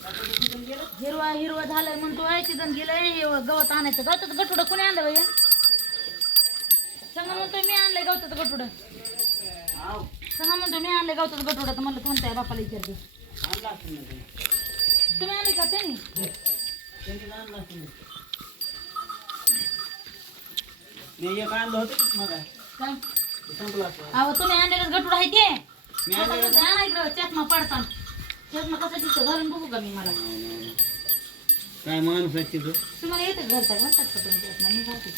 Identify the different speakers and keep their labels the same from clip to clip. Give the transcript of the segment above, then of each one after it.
Speaker 1: हिरवा हिरवा झालंय म्हणतो आहे तिथं गेलंय हे गवत आणायचं. गवताचं गटुडं कोणी आणलं बाई? सांगा म्हणतोय मी आणलंय गवताचं गटुडं सांगा म्हणतो मी आणलंय गवताचं गटुडं तर म्हणलं थांबताय बापाला विचारते. तुम्ही आणले का त्यांनी?
Speaker 2: मी एक आणलं होतं मग?
Speaker 1: काय? तुम्ही आणलेलं गटुडं आहे ते. चष्मा पडता चष्मा कसा दिसतो घालून बघू का मी मला?
Speaker 2: काय माणूस आहे तिथं?
Speaker 1: तुम्हाला येतं घरता घालतात का तुम्ही चष्मा? मी घालते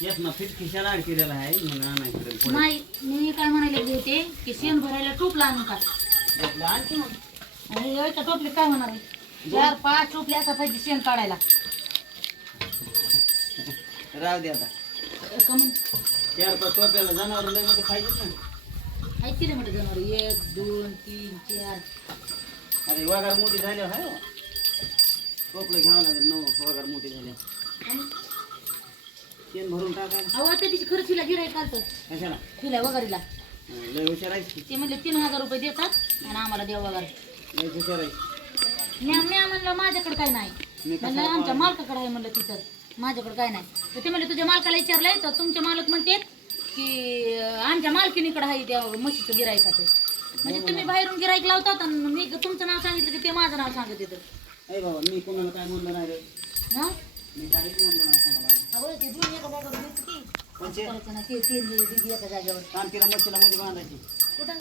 Speaker 1: की
Speaker 2: ना फिट खिशाला आहे. म्हणून आणायचं पुढे.
Speaker 1: नाही मी काय म्हणायला होते की शेण भरायला टोपला आणू का?
Speaker 2: घेतलं आणखी मग.
Speaker 1: आणि एका टोपलीत काय होणार आहे? चार पाच टोपले असा पाहिजे शेण काढायला.
Speaker 2: राहू दे आता. चार पाच टोप्याला जनावर लयमध्ये खायचेच ना.
Speaker 1: ऐक किलोमीटर जाणार एक दोन तीन चार.
Speaker 2: अरे वगार मोठी झाल्यावर आहे हो. टोपलं घ्यावं लागेल नऊ वगार मोठी झाल्या
Speaker 1: आणि?
Speaker 2: शेण भरून टाकायला
Speaker 1: अहो आता तिची खर्च हिला गिराय चालतं
Speaker 2: कशाला?
Speaker 1: हिला वगारीला.
Speaker 2: लय हुशार आहेस की
Speaker 1: ते म्हणले तीन हजार रुपये देतात आणि आम्हाला द्या वगार.
Speaker 2: लय हुशार आहेस.
Speaker 1: मी मी म्हणलं माझ्याकडे काय नाही.
Speaker 2: मी
Speaker 1: म्हणलं
Speaker 2: कसा
Speaker 1: आमच्या मालकाकडे आहे म्हणलं तिथं. माझ्याकडे काय नाही. तर ते म्हणले तुझ्या मालकाला विचारलंय तर तुमचे मालक म्हणते की आमच्या मालकीनीकडे आहे त्या म्हशीचं गिरायकाचं म्हणजे तुम्ही बाहेरून गिराईक लावतात आणि मी तुमचं नाव सांगितलं की ते माझं नाव सांगत येतं.
Speaker 2: बाबा मी कोणाला काय म्हणलं नाही रे.
Speaker 1: हा?
Speaker 2: मी काहीच म्हणलं नाही कोणाला.
Speaker 1: अहो, ते दोन्ही एका जागेवर घ्यायचं की.
Speaker 2: कोणचे?
Speaker 1: करायचं ना ते तीन दिदी एका जागेवर.
Speaker 2: कांतीला मच्छीला मध्ये बांधायची.
Speaker 1: कुठं.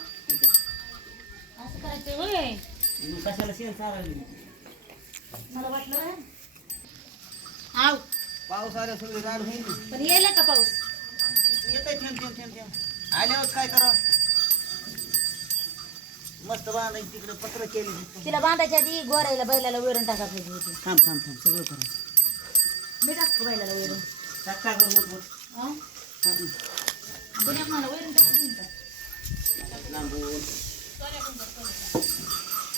Speaker 1: असं करायचं होय.
Speaker 2: मग कशाला शेण सारायला
Speaker 1: मला वाटलं. आव
Speaker 2: पाऊस आल्या सगळी राड होईल.
Speaker 1: पण यायला का पाऊस?
Speaker 2: आल्यावर काय करा मस्त बांधायची तिकडे पत्र केली
Speaker 1: तिला बांधायच्या आधी गोरायला बैलाला वैरण टाका पाहिजे होती.
Speaker 2: थांब थांब थांब सगळं करा
Speaker 1: मी टाकतो बैलाला वैरण
Speaker 2: टाक टाक वर मोठ मोठ
Speaker 1: हा?
Speaker 2: टाक ना.
Speaker 1: दुनिया मला वैरण टाकू. देईन का
Speaker 2: लांबून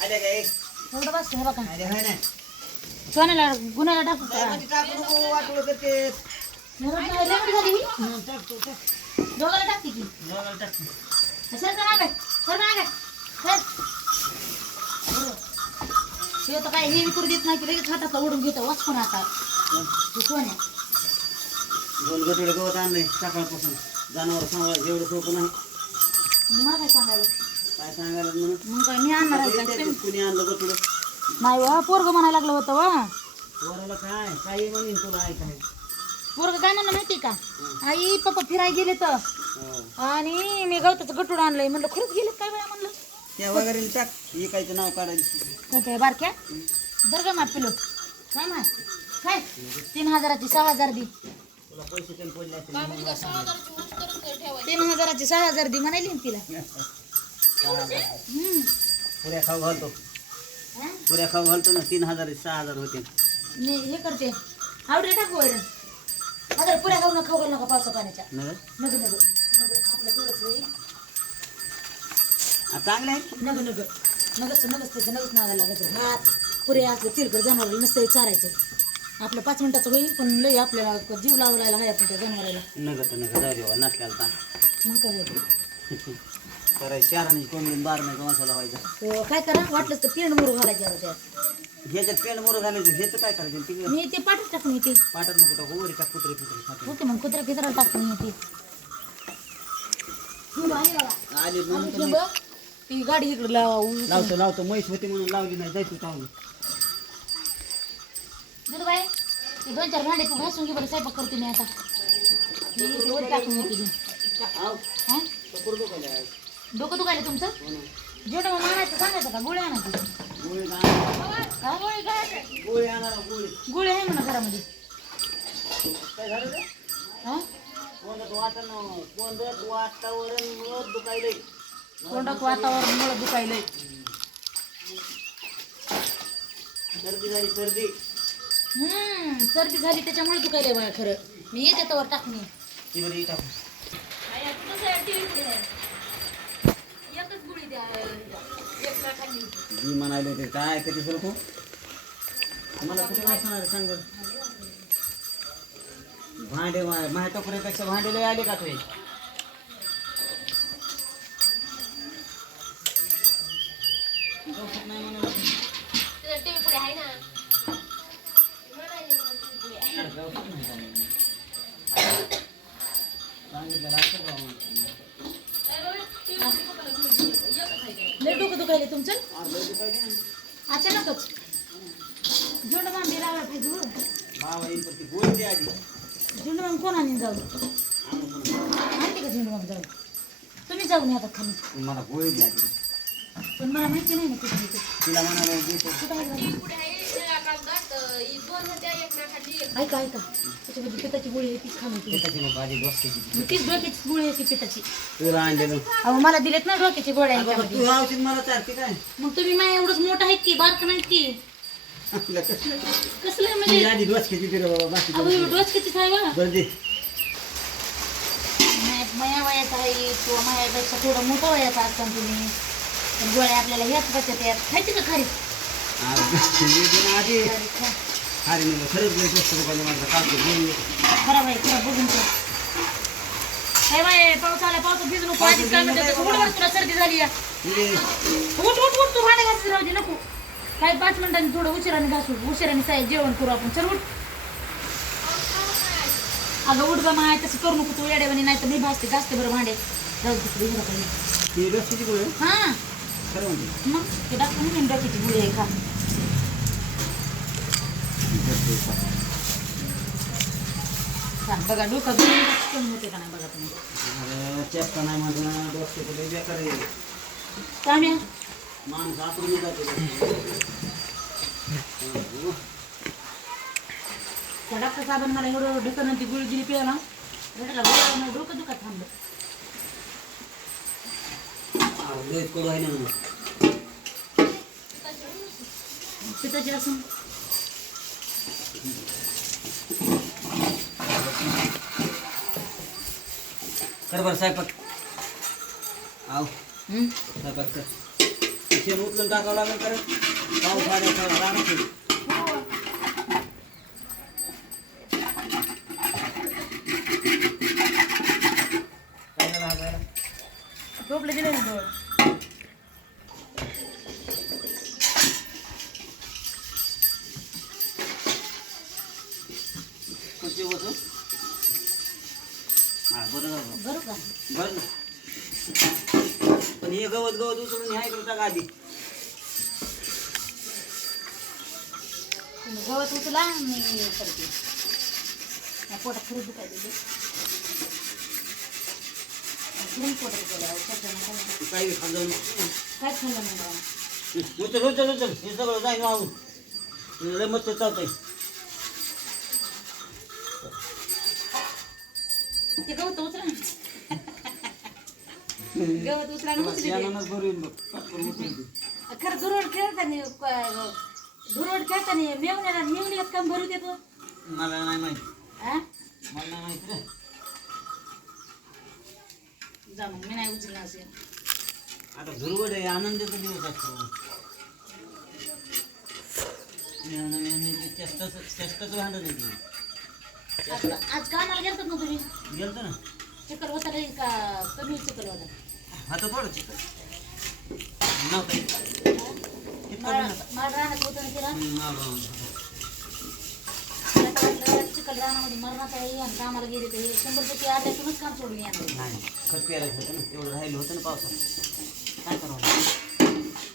Speaker 2: आल्या काय?
Speaker 1: थोडं बस हे बघा.
Speaker 2: आल्या काय नाही
Speaker 1: सोन्याला गुन्ह्याला टाकू का?
Speaker 2: टाकू नको वाटलं
Speaker 1: नाही, झाली? ही.
Speaker 2: तू टाक.
Speaker 1: दोघाला टाकते की?
Speaker 2: दोघाला टाक
Speaker 1: सर का मागे सर मागे सर तर काय हे करू देत नाही की लगेच हातातला ओढून घेतो वाचकून आता. तू सोन्या
Speaker 2: दोन गटोडे गवत आणले सकाळपासून. जनावर सांभाळ एवढं सोपं नाही.
Speaker 1: मला काय सांगायला?
Speaker 2: काय सांगायला म्हणून
Speaker 1: मग काय मी आणणार
Speaker 2: कुणी आणलं गटोडं?
Speaker 1: नाही वा पोरग म्हणायला लागलं होतं वा.
Speaker 2: पोराला काय? काही म्हणीन तुला ऐकाय
Speaker 1: पोरग काय म्हणलं माहिती का? आई पप्पा फिरायला गेले तर. आणि मी गवताचं गटूड आणलंय. म्हणलं खरंच गेले काय वेळा म्हणलं.
Speaker 2: त्या वगैरे टाक. एकायचं नाव काढायचं
Speaker 1: काय काय बारक्या? दर का माप पिलो काय माय? काय? तीन हजाराची सहा हजार दी.
Speaker 2: तुला पैसे त्यांनी पडले असतील
Speaker 1: तीन हजाराची सहा हजार दी म्हणाली ना तिला. हम्म.
Speaker 2: पुऱ्या खाऊ घालतो.
Speaker 1: हा?
Speaker 2: पुऱ्या खाऊ घालतो ना तीन हजार सहा हजार होते.
Speaker 1: मी हे करते. आवडे टाकू वैरण आता पुऱ्या खाऊ नका खाऊ नका पावसा पाण्याच्या. नग नग नग आपलं तेवढंच होईल.
Speaker 2: आ, चांगलं आहे?
Speaker 1: नग नग नगच नगच त्याचं नगच नागायला भात पुरे असलं तिरकड जनावराला नसतं चारायचं आपलं पाच मिनिटाचं होईल पण लई आपल्याला जीव लावलायला हाय आपण त्या जनावराला.
Speaker 2: नगर तर नगर जाऊ देवा नसल्याला
Speaker 1: मग काय
Speaker 2: करायचं चार आणि कोंबडीन बार नाही मसाला व्हायचा
Speaker 1: तो काय करा? वाटलंच तर पेंड मुरू घालायचे आता त्यात.
Speaker 2: ह्याच्यात पेंड मोरं घालायचं ह्याचं काय करायचं तिकडे?
Speaker 1: मी ते पाठच टाकून येते.
Speaker 2: पाठत नको टाकू वरी टाक कुत्रे खाते.
Speaker 1: मग कुत्रा कित्रा टाकून येते. ही बाई बघा.
Speaker 2: आली म्हणून तर
Speaker 1: हे
Speaker 2: मी
Speaker 1: बघ, ती गाडी इकडे लावा.
Speaker 2: लावतो लावतो. म्हैस होती म्हणून लावली नाही जायचं टावली
Speaker 1: बाई ते दोन चार भांडे तू घासून घे बरं स्वयंपाक करते मी आता. मी इथे वर टाकून येते हा? डोकं दुखायला तुमचं?
Speaker 2: हो
Speaker 1: जेवढं मग आणायचं सांगायचं का? गोळ्या आणायची
Speaker 2: गोळी आणा
Speaker 1: काय गोळी काय
Speaker 2: गोळी
Speaker 1: आहे म्हणा घरामध्ये.
Speaker 2: काय झालं रे?
Speaker 1: हा? तोंडात वातावरण मुळे दुखायलंय.
Speaker 2: सर्दी झाली सर्दी.
Speaker 1: हम्म सर्दी झाली त्याच्यामुळे दुखायलंय बघा खरं. मी येते त्यावर टाकणे
Speaker 2: ती बरी टाकू जी म्हणाले ते काय कधी सरकू मला कुठे वाचणार सांग बरं. भांडे माझ्या टोकऱ्यापेक्षा भांडे लय आले का तुझे व्यवस्थित नाही म्हणून
Speaker 3: टीव्ही पुढे आहे ना म्हणायला मला TV पुढे आहे.
Speaker 2: अरे व्यवस्थित नाही झालं. सांगितलेलं असतं बा म्हणून.
Speaker 1: लय डोकं दुखायले तुमचं. अचानकच झुंड मांडी लावा पाहिजे हो. झुंड माम कोण आणून जाऊ. आणते का झुंड माम जाऊ तुम्ही जाऊन आता खाली
Speaker 2: मला गोळी द्या
Speaker 1: पण मला माहिती नाही ना कुठे.
Speaker 2: तिला म्हणाला
Speaker 1: कुठं ऐका ऐका. त्याच्यामध्ये पिताची गोळी आहे तीच होती
Speaker 2: त्याची नको आधी डोसक्याची
Speaker 1: तीच डोक्याची गोळी आहे ती पिताची.
Speaker 2: तुला आणलेलं
Speaker 1: अहो मला दिलेत ना डोक्याची गोळ्या
Speaker 2: अगं,
Speaker 1: याच्यामध्ये.
Speaker 2: तू औषध मला चालते काय?
Speaker 1: मग तुम्ही माझ्या एवढंच मोठं आहेत की बारक नाहीत की?
Speaker 2: कसलं ती
Speaker 1: म्हणजे?
Speaker 2: आधी डोसक्याची दिलं बाबा बाकी
Speaker 1: अहो डोसक्याचीच आहे बा.
Speaker 2: बरं दे.
Speaker 1: माया- वयाचा आहे किंवा माझ्यापेक्षा थोडं मोठं वयाचा तुम्ही. गोळ्या आपल्याला ह्याच बचत यात खायची का खारी?
Speaker 2: आधी अरे मी खरंच स्वस्त काढतो
Speaker 1: खराब आहे खराब बघून ठेव. काय बाय पाऊस आला पावसात भिजू नको आधीच काय उठ बरं, तुला सर्दी झाली उठ उठ उठ तू भांडे घासायचं राहू दे नको काय पाच मिनिटांनी थोडं उशिराने घासू उशिराने साय जेवण करू आपण चल उठ अगं उठ बा माय तसं करू नको तू येडेवानी नाही तर मी भासते घासते बरं भांडे जाऊ दे तिकडे
Speaker 2: गोळी आहे?
Speaker 1: हा
Speaker 2: खरं म्हणते
Speaker 1: मग ते डॉक्टर म्हणून डोक्याची गोळी आहे खा खा. बघा डोकं बिळून कमी होते का नाही बघा तुम्ही
Speaker 2: अरे चेष्टा नाही माझं डोसक्याचं लय बेकार आहे
Speaker 1: काम्या
Speaker 2: माणूस आपण जातो
Speaker 1: त्या डॉक्टर साहेबांनी मला एवढं ढकन ती गोळी दिली प्यायला रडायला गोळ्या डोकं दुखत थांबलं
Speaker 2: लयच आहे ना
Speaker 1: असून
Speaker 2: कर बरं स्वयंपाक. आव
Speaker 1: हम्म.
Speaker 2: स्वयंपाक कर. शेण उचलून टाकावं लागेल कर पाऊस आल्या राहणार काय झालं हा काय
Speaker 1: टोपलं दिलं ना डोळ
Speaker 2: कुठचे बसू हा बरं झालं
Speaker 1: बरं का
Speaker 2: बरं ना. पण हे गवत गवत उचलून ह्या इकडे टाका आधी
Speaker 1: गवत उचला मी करते या पोटात खरंच दुखायला लागलं. काय नाही.
Speaker 2: काही खाल्लं नको.
Speaker 1: काय खाल्लं नाही बाबा.
Speaker 2: उचल उचल उचल हे सगळं जाईन वाहून तुला लय मस्त चालतंय
Speaker 1: ते गवत उचला गवत उचला आणि उचली ते. खरं दुरवड खेळताना दुरवड खेळताना मेवण्याला मेवण्यात काम भरू देतो.
Speaker 2: मला नाही माहिती.
Speaker 1: हा
Speaker 2: मला नाही माहिती रे.
Speaker 1: जा मग मी नाही उचलणार
Speaker 2: आता धुरवड आहे आनंदाचा दिवस असतो. मेहनं- मेहनीची चेष्टाचं चेष्टाचं भांडण आहे ते.
Speaker 1: आज आज कामाला गेलतात ना तुम्ही?
Speaker 2: गेलतो ना.
Speaker 1: चक्कर होता का? कमी चक्कर होता
Speaker 2: आता थोडं चिकन. नव्हतं कितना
Speaker 1: माळ माळ राहण्यात होतं ना
Speaker 2: हम्म, हा, हा,
Speaker 1: वाटलं राहण्यामध्ये मरणात आहे आणि कामाला गेले हे शंभर टक्के आल्यातूनच काम सोडून येणार.
Speaker 2: नाही खत प्यायलाच होतं ना. तेवढं राहिलं होतं ना पावसात. काय करावं?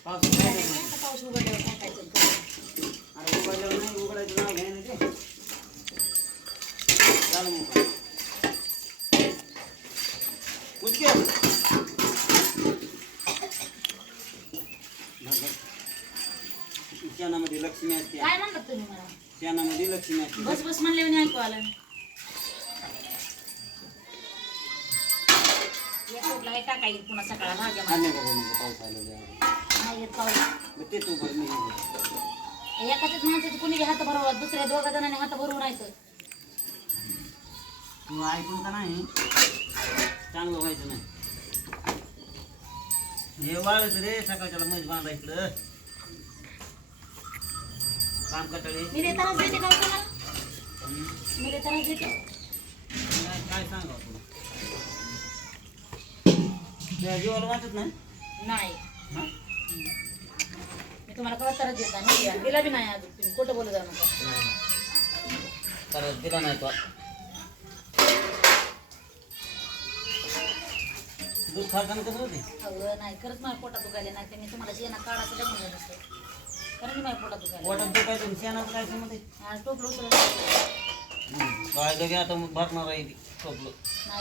Speaker 2: पावसात राहिलं होतं.
Speaker 1: आता पाऊस उघडल्यावर टाकायचं
Speaker 2: अरे उघडल्यावर नाही उघडायचं नाव घ्याय ना ते. चालू उचके शेणामध्ये लक्ष्मी असते
Speaker 1: काय म्हणतात तुम्ही मला.
Speaker 2: शेणामध्ये लक्ष्मी असते
Speaker 1: बस बस म्हणले म्हणे ऐकू आलं. या पोटला काय टाका येईल पुन्हा सकाळ भाज्या
Speaker 2: नको नको, नको, पाऊस आलेला आहे.
Speaker 1: नाही येत पाऊस.
Speaker 2: मग ते तू बरं मी घेतो.
Speaker 1: एकाच माणसाचे कुणी हात भरवा दुसऱ्या दोघा जणांनी हात भरून राहायचं.
Speaker 2: तू ऐकून का नाही? चांगलं व्हायचं नाही. हे वाळत रे सकाळच्याला म्हैस बांधा इकडं. काम कटाळे
Speaker 1: मी देतानाच देते का हो तुम्हाला. मी देतानाच देते
Speaker 2: काय काय सांगावं तुला? तुझ्या जीवाला वाटत नाही?
Speaker 1: नाही.
Speaker 2: हा?
Speaker 1: मी तुम्हाला कवा तरच देत नाही. आहे. दिला बी नाही अजून. तुम्ही खोटं बोलू जाऊ नका.
Speaker 2: परत दिला नाही तो. दूध खाताना कसं होते?
Speaker 1: अगं नाही खरंच माझ्या पोटात दुखायला नाही ते मी तुम्हाला शेणा काढाचं म्हणलं नसतं खरं नाही माझ्या पोटात दुखायला
Speaker 2: पोटात दुखायचं आणि शेणाचं काय समज
Speaker 1: टोपलं.
Speaker 2: काय आता भरणार आहे ती टोपलं.
Speaker 1: नाही.